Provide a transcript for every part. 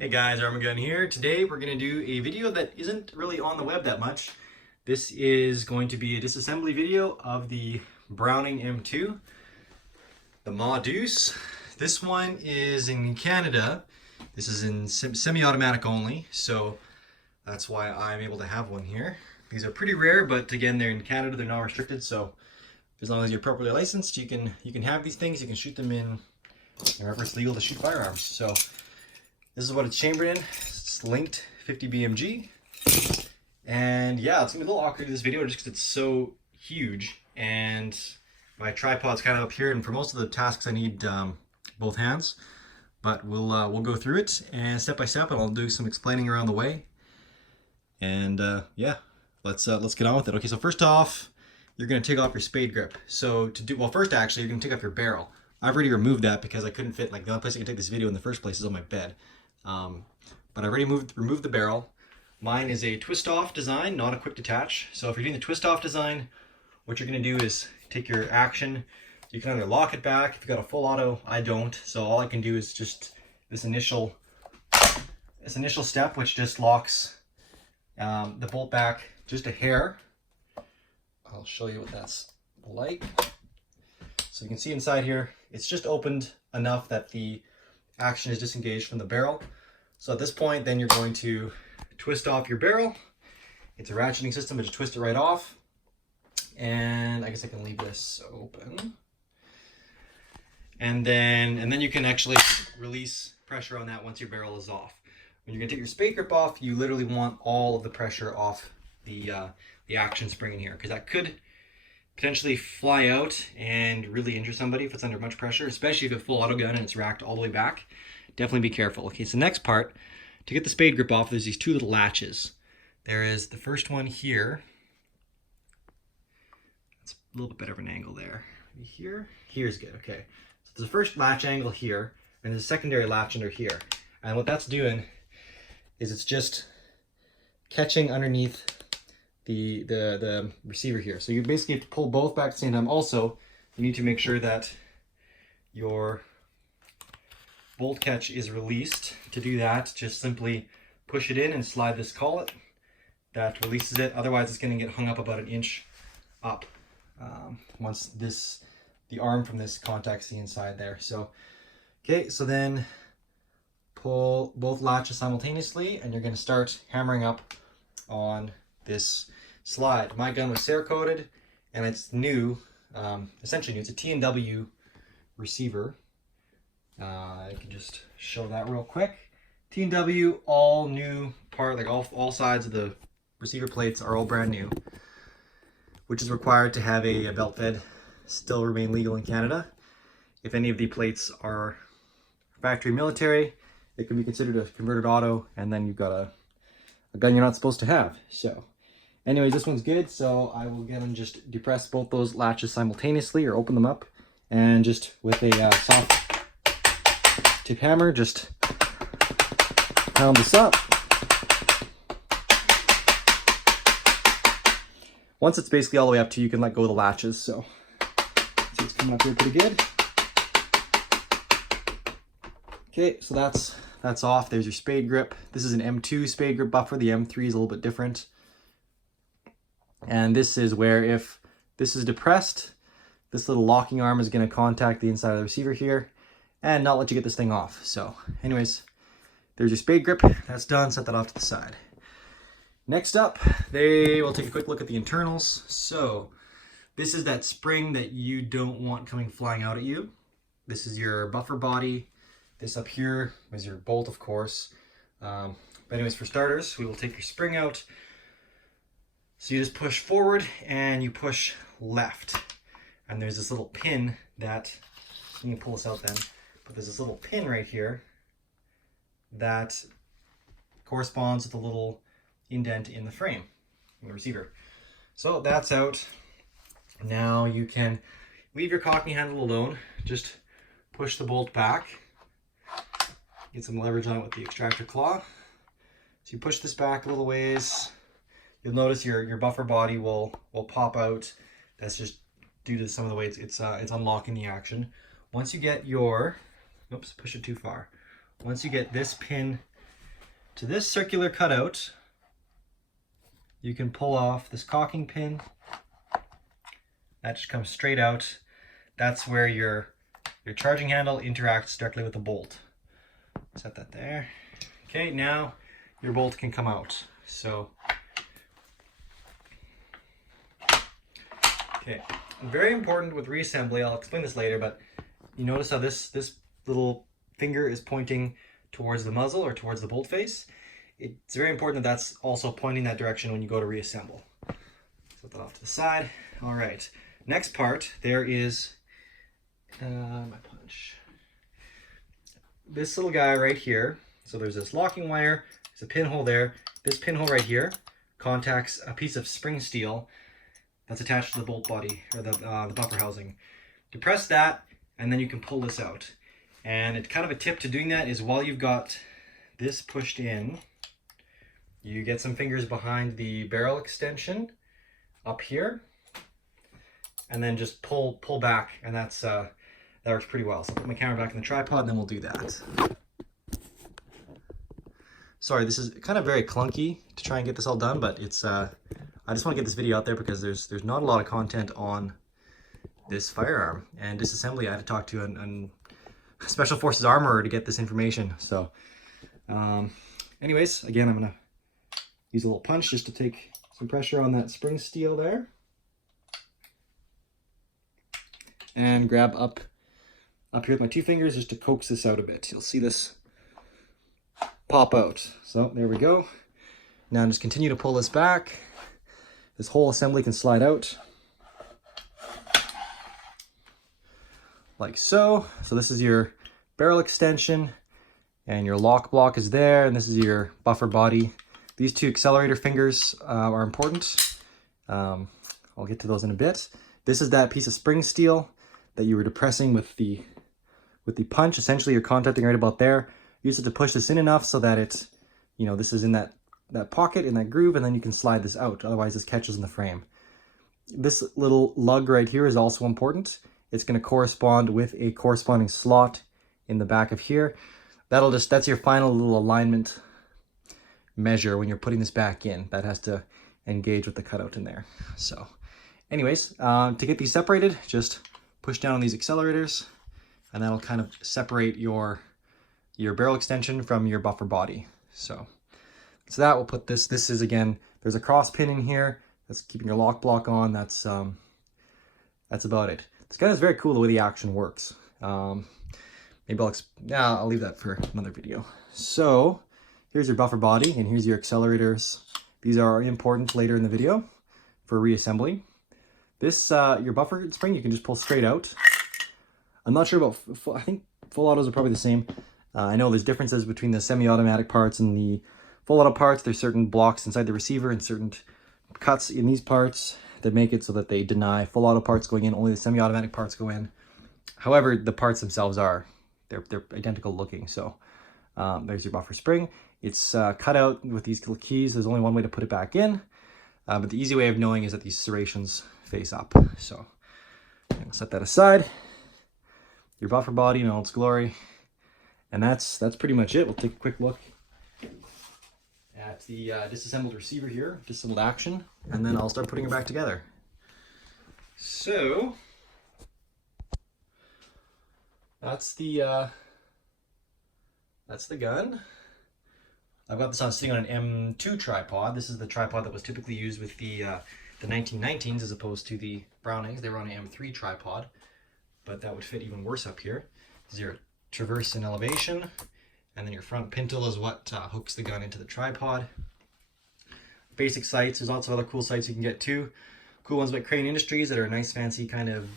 Hey guys, Armageddon here. Today we're going to do a video that isn't really on the web that much. This is going to be a disassembly video of the Browning M2, the Ma Deuce. This one is in Canada. This is in semi-automatic only, so that's why I'm able to have one here. These are pretty rare, but again, they're in Canada, they're not restricted, so as long as you're properly licensed, you can have these things, you can shoot them in wherever it's legal to shoot firearms. So this is what it's chambered in. It's linked 50 BMG. And yeah, it's gonna be a little awkward to do this video just because it's so huge. And my tripod's kind of up here, and for most of the tasks I need both hands. But we'll go through it and step by step, and I'll do some explaining around the way. And yeah, let's get on with it. Okay, so first off, you're gonna take off your spade grip. So first actually, you're gonna take off your barrel. I've already removed that because I couldn't fit, like the only place I can take this video in the first place is on my bed. But I already removed the barrel. Mine is a twist-off design, not a quick detach. So if you're doing the twist-off design, what you're going to do is take your action. You can either lock it back if you've got a full auto. I don't, so all I can do is just this initial step, which just locks the bolt back just a hair. I'll show you what that's like. So you can see inside here, it's just opened enough that the action is disengaged from the barrel. So at this point, then you're going to twist off your barrel. It's a ratcheting system, but you twist it right off. And I guess I can leave this open. And then you can actually release pressure on that once your barrel is off. When you're gonna take your spade grip off, you literally want all of the pressure off the action spring in here, because that could potentially fly out and really injure somebody if it's under much pressure, especially if you have full auto gun and it's racked all the way back. Definitely be careful. Okay, so the next part, to get the spade grip off, there's these two little latches. There is the first one here. It's a little bit better of an angle there. Maybe here? Here's good, okay. So there's the first latch angle here, and there's a secondary latch under here. And what that's doing is it's just catching underneath the receiver here. So you basically have to pull both back at the same time. Also, you need to make sure that your bolt catch is released. To do that, just simply push it in and slide this collet. That releases it. Otherwise, it's going to get hung up about an inch up once the arm from this contacts the inside there. So, okay, so then pull both latches simultaneously, and you're going to start hammering up on this slide. My gun was Cerakoted, and it's new, essentially new. It's a TNW receiver. I can just show that real quick. TNW, all new part, like all sides of the receiver plates are all brand new, which is required to have a belt fed, still remain legal in Canada. If any of the plates are factory military, it can be considered a converted auto, and then you've got a gun you're not supposed to have. So anyways, this one's good, so I will again just depress both those latches simultaneously, or open them up, and just with a soft tip hammer, just pound this up. Once it's basically all the way up to, you can let go of the latches. So see, it's coming up here pretty good. Okay, so that's off. There's your spade grip. This is an M2 spade grip buffer. The M3 is a little bit different. And this is where, if this is depressed, this little locking arm is going to contact the inside of the receiver here and not let you get this thing off. So anyways, there's your spade grip. That's done. Set that off to the side. Next up, we'll take a quick look at the internals. So this is that spring that you don't want coming flying out at you. This is your buffer body. This up here is your bolt, of course. But anyways, for starters, we will take your spring out. So you just push forward and you push left. And there's this little pin that, you can pull this out then, but there's this little pin right here that corresponds with the little indent in the frame, in the receiver. So that's out. Now you can leave your caulking handle alone. Just push the bolt back. Get some leverage on it with the extractor claw. So you push this back a little ways. You'll notice your buffer body will pop out. That's just due to some of the way it's unlocking the action. Once you get your, oops, push it too far. Once you get this pin to this circular cutout, you can pull off this cocking pin. That just comes straight out. That's where your charging handle interacts directly with the bolt. Set that there. Okay, now your bolt can come out. So, okay, very important with reassembly. I'll explain this later, but you notice how this little finger is pointing towards the muzzle or towards the bolt face. It's very important that that's also pointing that direction when you go to reassemble. Set that off to the side. All right, next part, there is my punch. This little guy right here. So there's this locking wire, there's a pinhole there. This pinhole right here contacts a piece of spring steel that's attached to the bolt body, or the buffer housing. Depress that, and then you can pull this out. And it's kind of a tip to doing that is while you've got this pushed in, you get some fingers behind the barrel extension up here, and then just pull back, and that's that works pretty well. So I'll put my camera back in the tripod, and then we'll do that. Sorry, this is kind of very clunky to try and get this all done, but it's I just want to get this video out there because there's not a lot of content on this firearm. And Disassembly, I had to talk to a Special Forces armorer to get this information. So anyways, again, I'm gonna use a little punch just to take some pressure on that spring steel there. And grab up here with my two fingers just to coax this out a bit. You'll see this pop out. So there we go. Now just continue to pull this back. This whole assembly can slide out. Like so. So this is your barrel extension and your lock block is there, and this is your buffer body. These two accelerator fingers are important. I'll get to those in a bit. This is that piece of spring steel that you were depressing with the punch. Essentially you're contacting right about there. Use it to push this in enough so that it's, you know, this is in that pocket, in that groove, and then you can slide this out. Otherwise this catches in the frame. This little lug right here is also important. It's going to correspond with a corresponding slot in the back of here. That's your final little alignment measure when you're putting this back in. That has to engage with the cutout in there. So anyways, to get these separated, just push down on these accelerators, and that'll kind of separate your barrel extension from your buffer body. So that we'll put this is, again, there's a cross pin in here that's keeping your lock block on. That's about it. This gun is very cool the way the action works. Maybe I'll leave that for another video. So here's your buffer body and here's your accelerators. These are important later in the video for reassembly. This, your buffer spring, you can just pull straight out. I'm not sure about, I think full autos are probably the same. I know there's differences between the semi-automatic parts and the full auto parts. There's certain blocks inside the receiver and certain cuts in these parts that make it so that they deny full auto parts going in, only the semi-automatic parts go in. However, the parts themselves they're identical looking. So there's your buffer spring. It's cut out with these little keys. There's only one way to put it back in. But the easy way of knowing is that these serrations face up. So I'll set that aside. Your buffer body in all its glory. And that's pretty much it. We'll take a quick look at the disassembled receiver here, disassembled action, and then I'll start putting it back together. So that's the gun. I've got this on sitting on an M2 tripod. This is the tripod that was typically used with the 1919s as opposed to the Brownings. They were on an M3 tripod, but that would fit even worse up here. This is your traverse and elevation, and then your front pintle is what hooks the gun into the tripod. Basic sights. There's lots of other cool sights you can get too. Cool ones like Crane Industries that are a nice fancy kind of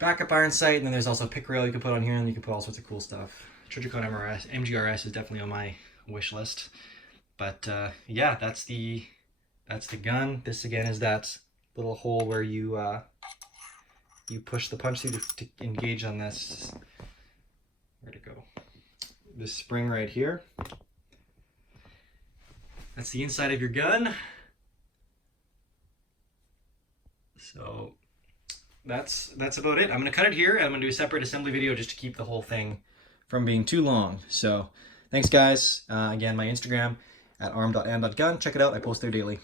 backup iron sight, and then there's also a pick rail you can put on here, and you can put all sorts of cool stuff. Trijicon MGRS is definitely on my wish list. But yeah, that's the gun. This again is that little hole where you push the punch through to engage on this. Where'd it go? This spring right here. That's the inside of your gun. So that's about it. I'm gonna cut it here. I'm gonna do a separate assembly video just to keep the whole thing from being too long. So Thanks, guys. Again, my Instagram at arm.and.gun. Check it out. I post there daily.